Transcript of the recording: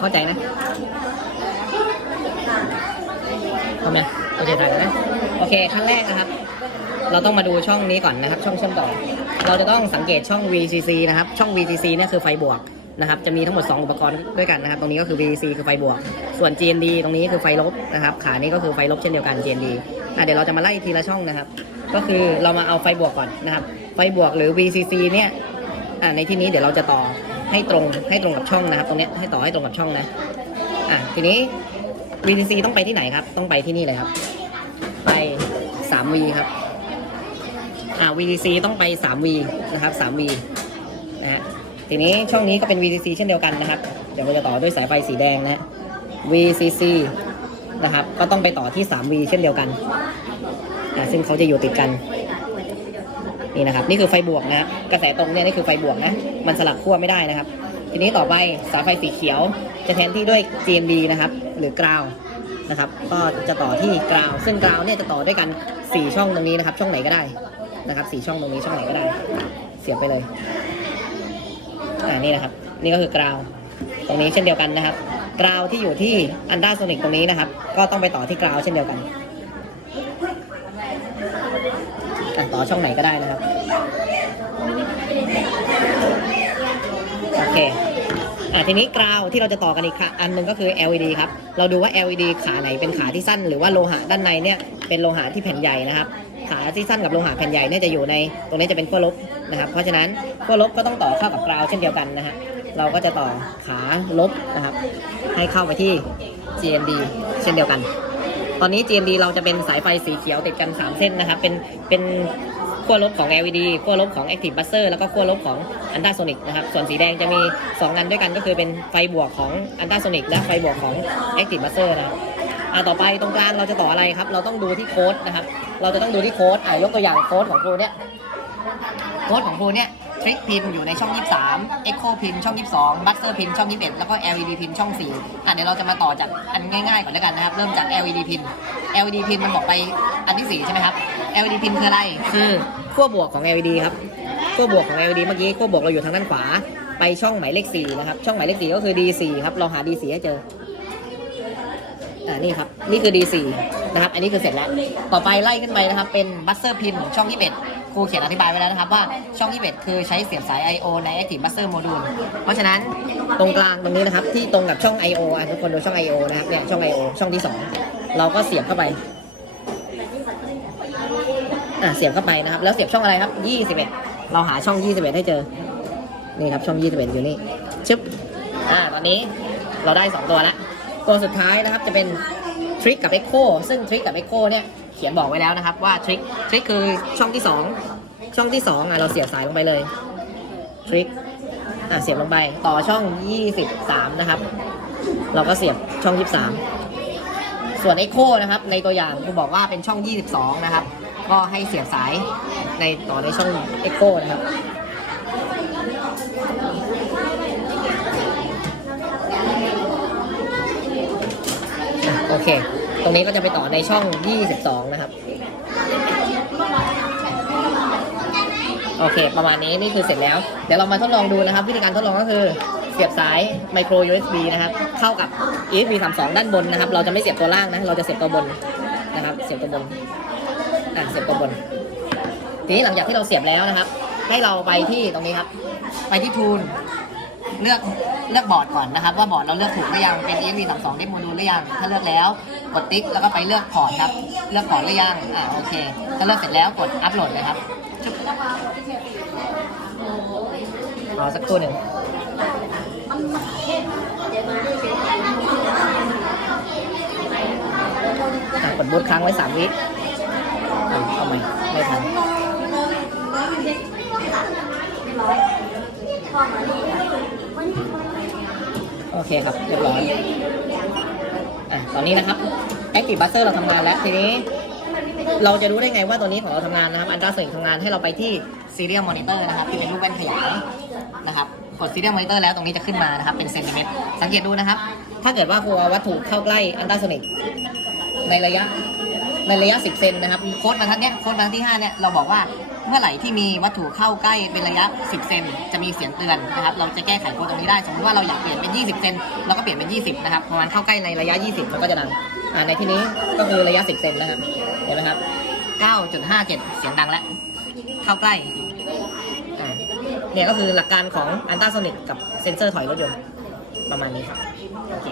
เข้าใจนะทำไมโอเคถ่ายนะโอเคขั้นแรกนะครับ เราต้องมาดูช่องนี้ก่อนนะครับ ช่องเชื่อมต่อ เราจะต้องสังเกตช่อง VCC นะครับ ช่อง VCC เนี่ยคือไฟบวกนะครับจะมีทั้งหมด 2 อุปกรณ์ด้วยกันนะครับ ตรงนี้ก็คือ VCC คือไฟบวก ส่วน GND ตรงนี้คือไฟลบนะครับ ขานี้ก็คือไฟลบเช่นเดียวกัน GND อะเดี๋ยวเราจะมาไล่ทีละช่องนะครับ ก็คือเรามาเอาไฟบวกก่อนนะครับ ไฟบวกหรือ VCC เนี่ยอะในที่นี้เดี๋ยวเราจะต่อ ให้ตรงให้ตรงกับช่องนะครับ ตรงเนี้ยให้ต่อให้ตรงกับช่องนะ อะทีนี้ VCC ต้องไปที่ไหนครับ ต้องไปที่นี่เลยครับ ไป 3V ครับอ่า VCC ต้องไป 3V นะครับ 3V นะฮะทีนี้ช่องนี้ก็เป็น VCC เช่นเดียวกันนะครับ เดี๋ยวเราจะต่อด้วยสายไฟสีแดงนะ VCC นะครับ ก็ต้องไปต่อที่ 3V เช่นเดียวกัน ซึ่งเขาจะอยู่ติดกัน นี่นะครับนี่คือไฟบวกนะกระแสตรงเนี่ยนี่คือไฟบวกนะ มันสลับขั้วไม่ได้นะครับ ทีนี้ต่อไปสายไฟสีเขียว จะแทนที่ด้วย GMD นะครับ หรือกราวนะครับก็จะต่อที่กราว ซึ่งกราวเนี่ยจะต่อด้วยกัน 4 ช่องตรงนี้นะครับ ช่องไหนก็ได้นะครับสี่ช่องตรงนี้ช่องไหนก็ได้ เสียบไปเลยอ่านี่นะครับ นี่ก็คือกราวตรงนี้เช่นเดียวกันนะครับกราวที่อยู่ที่อันด้าโซนิกตรงนี้นะครับ ก็ต้องไปต่อที่กราวเช่นเดียวกัน ต่อช่องไหนก็ได้นะครับ โอเคอะทีนี้กราวที่เราจะต่อกันอีกค่ะอันหนึ่งก็คือ LED ครับ เราดูว่า LED ขาไหนเป็นขาที่สั้น หรือว่าโลหะด้านในเนี่ยเป็นโลหะที่แผ่นใหญ่นะครับ ขาที่สั้นกับโลหะแผ่นใหญ่เนี่ยจะอยู่ในตรงนี้จะเป็นขั้วลบนะครับ เพราะฉะนั้นขั้วลบก็ต้องต่อเข้ากับกราวเช่นเดียวกันนะฮะเราก็จะต่อขาลบนะครับ ให้เข้าไปที่ GMD เช่นเดียวกัน ตอนนี้ GMD เราจะเป็นสายไฟสีเขียวติดกัน 3 เส้นนะครับ เป็นเป็นขั้วลบของ LED ขั้วลบของ Active Buzzer แล้วก็ขั้วลบของ Ultrasonic นะครับ ส่วนสีแดงจะมี 2 อันด้วยกันก็คือเป็นไฟบวกของ Ultrasonic และไฟบวกของ Active Buzzer นะครับอ่าต่อไปตรงกลางเราจะต่ออะไรครับ เราต้องดูที่โค้ดนะครับ เราจะต้องดูที่โค้ดอ่ายกตัวอย่างโค้ดของครูเนี่ยโค้ดของครูเนี่ย ทริกพินอยู่ในช่อง 23 Echo พินช่อง 22 Buzzer พินช่อง 21 แล้วก็ LED พินช่อง 4 อะเดี๋ยวเราจะมาต่อจากอันง่ายๆก่อนแล้วกันนะครับ เริ่มจาก LED พิน LED พินมันบอกไปอันที่ 4 ใช่ไหมครับ LED พินคืออะไร คือขั้วบวกของ LED ครับขั้วบวกของ LED เมื่อกี้ขั้วบวกเราอยู่ทางด้านขวา ไปช่องหมายเลข 4 นะครับ ช่องหมายเลข 4 ก็คือ D4 ครับ เราหา D4 ให้เจออ่านี่ครับ นี่คือ D4 นะครับ อันนี้คือเสร็จแล้ว ต่อไปไล่ขึ้นไปนะครับ เป็นบัสเซอร์พินช่อง 21 รูเขียนอธิบายไว้แล้วนะครับว่าช่อง21คือใช้เสียบสาย I/O ใน Active Buzzer Module เพราะฉะนั้นตรงกลางตรงนี้นะครับ ที่ตรงกับช่อง I/O อะทุกคนดูช่อง I/O นะครับเนี่ยช่อง I/O ช่องที่ 2 เราก็เสียบเข้าไปอะเสียบเข้าไปนะครับ แล้วเสียบช่องอะไรครับ 21 เราหาช่อง 21 ให้เจอนี่ครับช่อง 21 อยู่นี่ชึบอ่าตอนนี้เราได้ 2 ตัวแล้วตัวสุดท้ายนะครับจะเป็นทริกกับ Echo ซึ่งทริกกับ Echo เนี่ย เขียนบอกไว้แล้วนะครับ ว่าทริกทริกคือช่องที่ 2 ช่องที่2อะเราเสียบสายลงไปเลยทริกอะเสียบลงไปต่อช่อง 23 นะครับ เราก็เสียบช่อง 23 ส่วน Echo นะครับ ในตัวอย่างคุณบอกว่าเป็นช่อง 22 นะครับ ก็ให้เสียบสายในต่อในช่อง Echo นะครับโอเค รงนี้ก็จะไปต่อในช่อง 22 นะครับ โอเค ประมาณนี้นี่คือเสร็จแล้ว เดี๋ยวเรามาทดลองดูนะครับ วิธีการทดลองก็คือเสียบสาย micro USB นะครับ เข้ากับ USB 32 ด้านบนนะครับ เราจะไม่เสียบตัวล่างนะ เราจะเสียบตัวบนนะครับ เสียบตัวบนอะเสียบตัวบน ทีนี้หลังจากที่เราเสียบแล้วนะครับ ให้เราไปที่ตรงนี้ครับ ไปที่ทูลเลือก เลือกบอร์ดก่อนนะครับ ว่าบอร์ดเราเลือกถูกหรือยังเป็น ESP 3 2ได้โมดูลหรือยังถ้าเลือกแล้วกดติ๊กแล้วก็ไปเลือกพอร์ตครับ เลือกพอร์ตหรือยังอ่าโอเคถ้าเลือกเสร็จแล้วกดอัปโหลดเลยครับจุ๊บรอสักครู่หนึ่งอะกดบูทค้างไว้3วิอะเอาใหม่ไม่ทัน โอเคครับ เรียบร้อยอะตอนนี้นะครับ Active Buzzer เราทำงานแล้วทีนี้เราจะรู้ได้ไงว่าตัวนี้ของเราทำงานนะครับ อันตราส่วนทำงานให้เราไปที่ Serial Monitor นะครับ ที่เป็นรูปแว่นขยายนะครับ กด Serial Monitor แล้วตรงนี้จะขึ้นมานะครับ เป็นเซนติเมตร สังเกตดูนะครับ ถ้าเกิดว่าครูเอาวัตถุเข้าใกล้อันตราโซนิกในระยะในระยะ 10 เซนนะครับ โค้ดบรรทัดเนี้ย โค้ดบรรทัดที่ 5 เนี่ย เราบอกว่า เมื่อไหร่ที่มีวัตถุเข้าใกล้เป็นระยะ 10 เซนจะมีเสียงเตือนนะครับ เราจะแก้ไขโค้ดตรงนี้ได้ สมมติว่าเราอยากเปลี่ยนเป็น 20 เซนเราก็เปลี่ยนเป็น 20 นะครับพอมันเข้าใกล้ในระยะ 20 มันก็จะดังในที่นี้ก็คือระยะ 10 เซนนะครับ เห็นไหมครับ 9.57 เสียงดังแล้ว เข้าใกล้อ่าเนี่ยก็คือหลักการของอันต้าโซนิกกับเซนเซอร์ถอยรถยนต์ประมาณนี้ครับ โอเค